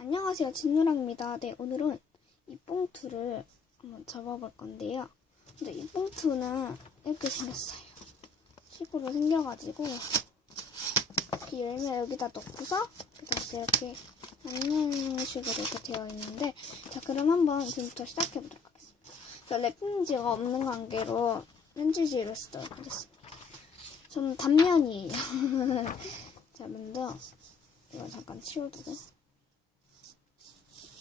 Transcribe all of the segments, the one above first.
안녕하세요. 진누랑입니다. 네, 오늘은 이 봉투를 한번 접어볼 건데요. 근데 이 봉투는 이렇게 생겼어요. 식으로 생겨가지고 이 열매 여기다 넣고서 다시 이렇게 넣는 식으로 이렇게 되어 있는데 자, 그럼 한번 지금부터 시작해 보도록 하겠습니다. 저 랩핑지가 없는 관계로 편지지를 쓰도록 하겠습니다. 저는 단면이에요. 자, 먼저 이거 잠깐 치워두고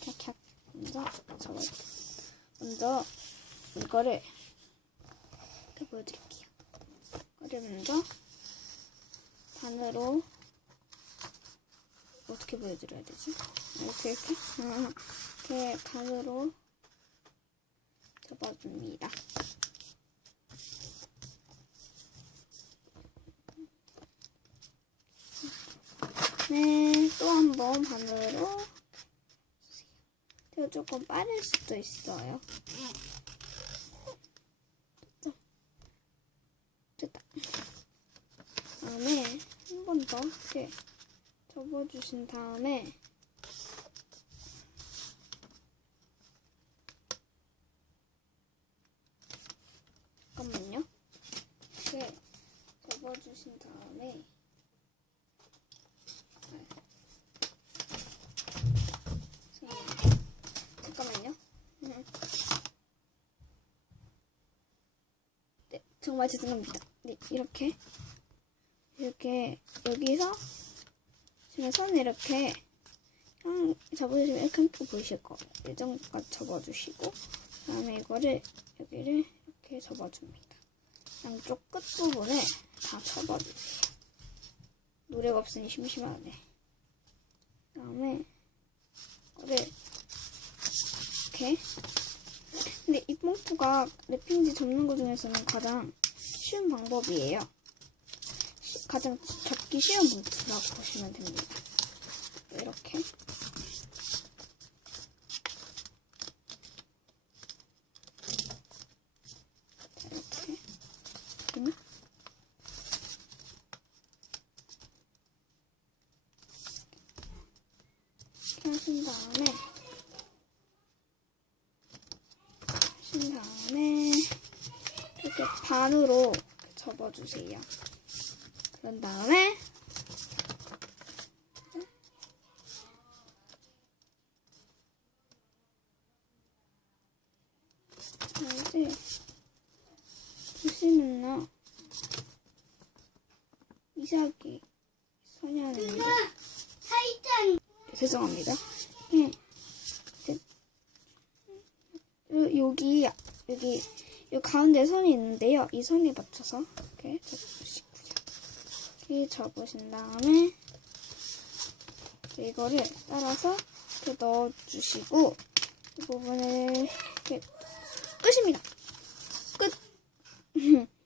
캬캬 먼저 접어요. 먼저 이거를 이렇게 보여드릴게요. 이거를 먼저 반으로 어떻게 보여드려야 되지? 이렇게 이렇게 아, 이렇게 반으로 접어줍니다. 네, 또 한 번 반으로 제가 조금 빠를 수도 있어요. 됐다. 다음에 한 번 더 이렇게 접어주신 다음에 잠깐만요. 이렇게 접어주신 다음에 잠깐만요. 음. 네, 정말 죄송합니다. 네, 이렇게. 이렇게, 여기서, 지금 선을 이렇게, 한, 접어주시면 이렇게 함께 보이실 거예요. 이 정도까지 접어주시고, 그 다음에 이거를, 여기를 이렇게 접어줍니다. 양쪽 끝 부분을 다 접어주세요. 노래가 없으니 심심하네. 그 다음에, 이거를, 이렇게. 봉투가 랩핑지 접는 것 중에서는 가장 쉬운 방법이에요. 시- 가장 접기 쉬운 봉투라고 보시면 됩니다. 이렇게. 자, 이렇게. 그러면 이렇게 하신 다음에 하신 다음에 이렇게 반으로 접어주세요. 그런 다음에 자, 이제 보시면요 이삭이 선양입니다. 죄송합니다. 네. 여기 여기 이 가운데 선이 있는데요. 이 선에 맞춰서 이렇게 접으시고요. 이렇게 접으신 다음에 이거를 따라서 이렇게 넣어주시고 이 부분을 이렇게 끝입니다. 끝!